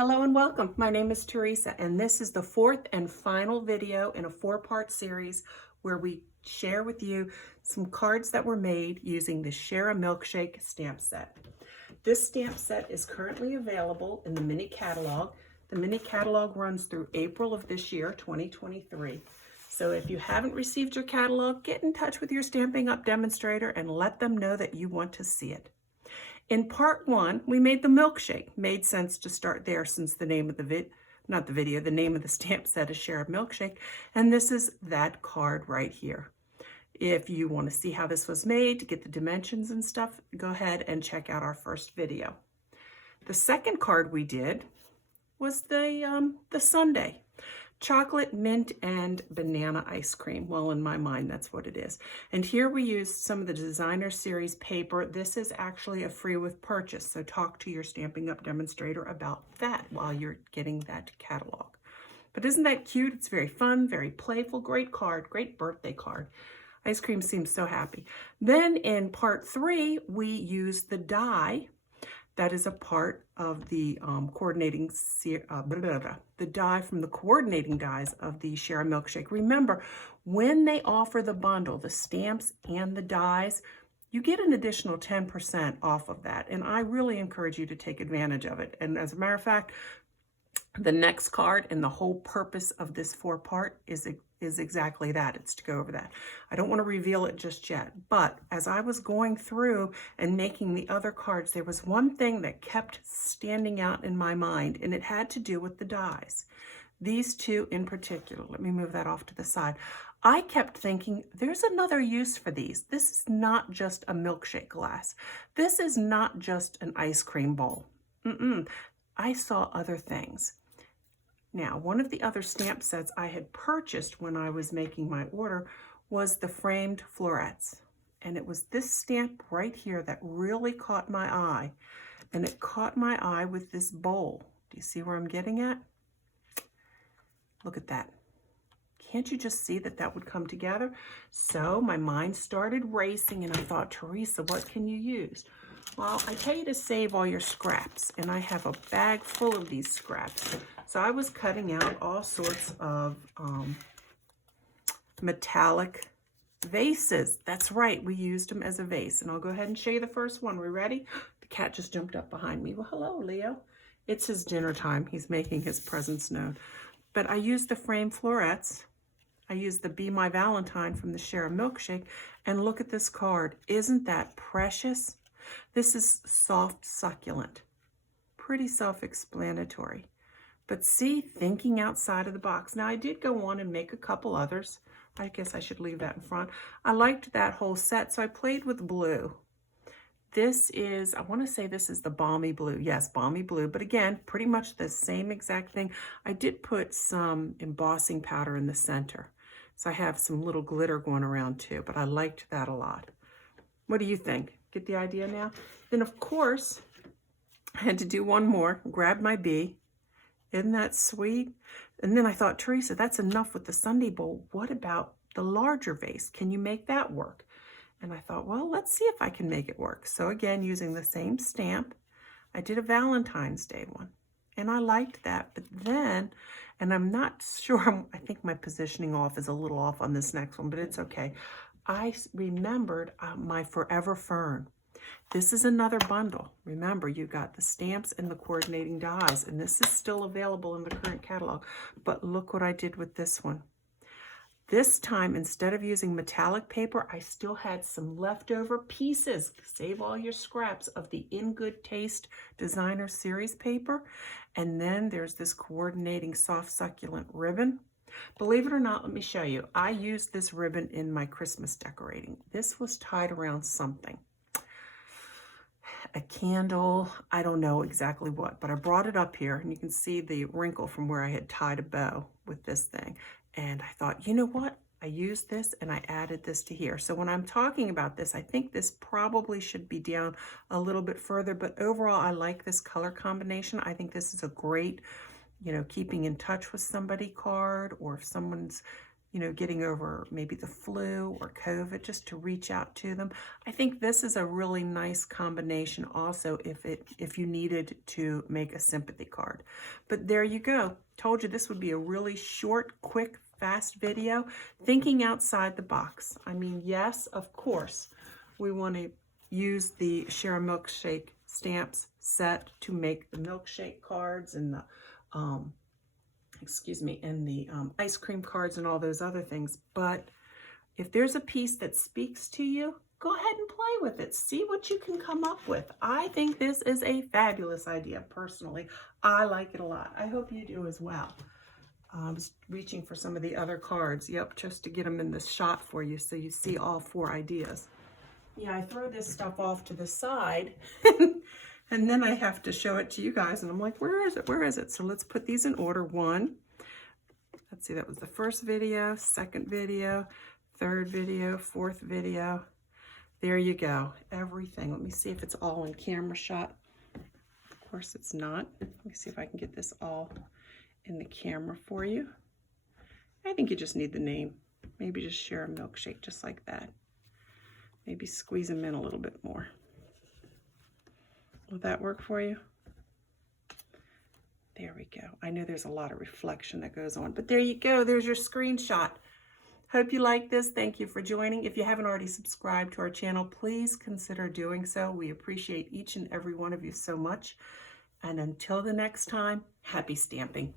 Hello and welcome. My name is Teresa, and this is the fourth and final video in a four-part series where we share with you some cards that were made using the Share a Milkshake stamp set. This stamp set is currently available in the mini catalog. The mini catalog runs through April of this year, 2023. So if you haven't received your catalog, get in touch with your Stampin' Up! Demonstrator and let them know that you want to see it. In part one, we made the milkshake. Made sense to start there since the name of the the name of the stamp set is Share a Milkshake. And this is that card right here. If you want to see how this was made, to get the dimensions and stuff, go ahead and check out our first video. The second card we did was the sundae. Chocolate, mint, and banana ice cream. Well, in my mind, that's what it is. And here we used some of the designer series paper. This is actually a free with purchase, so talk to your Stampin' Up! Demonstrator about that while you're getting that catalog. But isn't that cute? It's very fun, very playful, great card, great birthday card. Ice cream seems so happy. Then in part three, we used the die. That is a part of the the die from the coordinating dies of the Share a Milkshake. Remember, when they offer the bundle, the stamps and the dies, you get an additional 10% off of that. And I really encourage you to take advantage of it. And as a matter of fact, the next card and the whole purpose of this four-part is exactly that. It's to go over that. I don't want to reveal it just yet, but as I was going through and making the other cards, there was one thing that kept standing out in my mind, and it had to do with the dies. These two in particular. Let me move that off to the side. I kept thinking, there's another use for these. This is not just a milkshake glass. This is not just an ice cream bowl. I saw other things. Now, one of the other stamp sets I had purchased when I was making my order was the framed florets. And it was this stamp right here that really caught my eye. And it caught my eye with this bowl. Do you see where I'm getting at? Look at that. Can't you just see that that would come together? So my mind started racing and I thought, Teresa, what can you use? Well, I tell you to save all your scraps, and I have a bag full of these scraps. So I was cutting out all sorts of metallic vases. That's right, we used them as a vase. And I'll go ahead and show you the first one. We ready? The cat just jumped up behind me. Well, hello, Leo. It's his dinner time. He's making his presence known. But I used the framed florets. I used the Be My Valentine from the Share a Milkshake. And look at this card. Isn't that precious? This is soft succulent, pretty self-explanatory, but see, thinking outside of the box. Now I did go on and make a couple others. I guess I should leave that in front. I liked that whole set, so I played with blue. This is, I want to say this is the Balmy Blue. Yes, Balmy Blue, but again, pretty much the same exact thing. I did put some embossing powder in the center, so I have some little glitter going around too, but I liked that a lot. What do you think? Get the idea now? Then, of course, I had to do one more. Grab my bee. Isn't that sweet? And then I thought, Teresa, that's enough with the sundae bowl. What about the larger vase? Can you make that work? And I thought, well, let's see if I can make it work. So again, using the same stamp, I did a Valentine's Day one. And I liked that. But then, and I'm not sure, I think my positioning off is a little off on this next one, but it's okay. I remembered my Forever Fern. This is another bundle. Remember, you got the stamps and the coordinating dies, and this is still available in the current catalog. But look what I did with this one. This time, instead of using metallic paper, I still had some leftover pieces. Save all your scraps of the In Good Taste designer series paper. And then there's this coordinating soft succulent ribbon. Believe it or not, let me show you. I used this ribbon in my Christmas decorating. This was tied around something. A candle, I don't know exactly what, but I brought it up here and you can see the wrinkle from where I had tied a bow with this thing. And I thought, you know what? I used this and I added this to here. So when I'm talking about this, I think this probably should be down a little bit further, but overall, I like this color combination. I think this is a great, you know, keeping in touch with somebody card, or if someone's you know, getting over maybe the flu or COVID, just to reach out to them. I think this is a really nice combination also if you needed to make a sympathy card. But there you go. Told you this would be a really short, quick, fast video. Thinking outside the box. I mean, yes, of course, we want to use the Share a Milkshake stamps set to make the milkshake cards and the and the ice cream cards and all those other things. But if there's a piece that speaks to you, go ahead and play with it. See what you can come up with. I think this is a fabulous idea, personally. I like it a lot. I hope you do as well. I was reaching for some of the other cards, yep, just to get them in this shot for you so you see all 4 ideas. Yeah, I throw this stuff off to the side and then I have to show it to you guys and I'm like, where is it? Where is it? So let's put these in order. 1, let's see, that was the first video, second video, third video, fourth video. There you go, everything. Let me see if it's all in camera shot. Of course it's not. Let me see if I can get this all in the camera for you. I think you just need the name. Maybe just Share a Milkshake, just like that. Maybe squeeze them in a little bit more. Will that work for you? There we go. I know there's a lot of reflection that goes on, but there you go. There's your screenshot. Hope you like this. Thank you for joining. If you haven't already subscribed to our channel, please consider doing so. We appreciate each and every one of you so much. And until the next time, happy stamping.